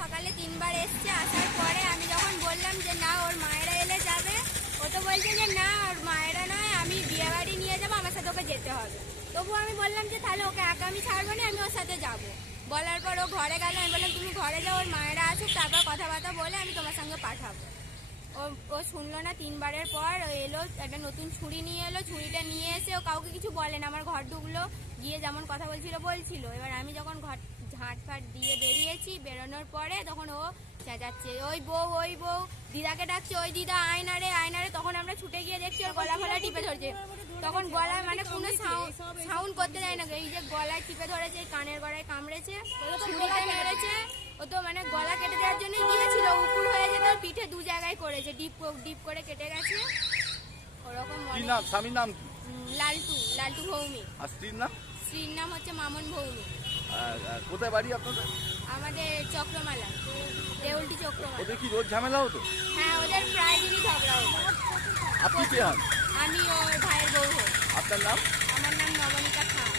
সকালে তিনবার এসছে আসার পরে বললাম যে, না, ওর মায়েরা এলে যাবে। ও তো বলছে যে, না, ওর মায়েরা নয়, আমি বিয়ে বাড়ি নিয়ে যাব, আমার সাথে ওকে যেতে হবে। তবু আমি বললাম যে, তাহলে ওকে একা আমি ছাড়বো না, আমি ওর সাথে যাব। বলার পর ও ঘরে গেল, আমি বললাম, তুমি ঘরে যাও, ওর মায়েরা আসুক তারপর কথাবার্তা বলে আমি তোমার সঙ্গে পাঠাবো। ও ও শুনলো না তিনবারের পর, ও এলো, একটা নতুন ছুরি নিয়ে এলো, ছুরিটা নিয়ে এসে ও কাউকে কিছু বলে না, আমার ঘর ঢুকলো, গিয়ে যেমন কথা বলছিল বলছিল। এবার আমি যখন ঘর ঝাঁট ফাট দিয়ে বেরিয়েছি, বেরোনোর পরে তখন ও চেঁচাচ্ছে। ওই বউ ওই বউ দিদাকে ডাকছে ওই দিদা আয়নারে আয়নারে। তখন আমরা ছুটে গিয়ে দেখছি ওর গলা ফলা টিপে ধরছে। তখন গলায় মানে কোনো সাউন্ড করতে যায় না এই যে গলায় টিপে ধরেছে কানের গলায় কামড়েছে ছুরিতে মেরেছে। ও তো মানে গলা কেটে দেওয়ার জন্য গিয়েছিল উপুর হয়ে যেত পিঠে দু জায়গায় করেছে ডিপ ডিপ করে কেটে গেছে। ওরকম নাম? স্বামীর নাম লালটু লালটু ভৌমিক। আর স্ত্রীর নাম? স্ত্রীর নাম হচ্ছে মামন আর কোথায় বাড়ি আপনাদের? আমাদের চক্রমালা দেউলটি চক্রমালা। ওদের কি রোজ ঝামেলা হতো? হ্যাঁ ওদের প্রায় দিনই ঝগড়া হতো। আপনি কে হন? আমি ওর ভাইয়ের বউ হই। আপনার নাম? আমার নাম নবনীতা খাঁ।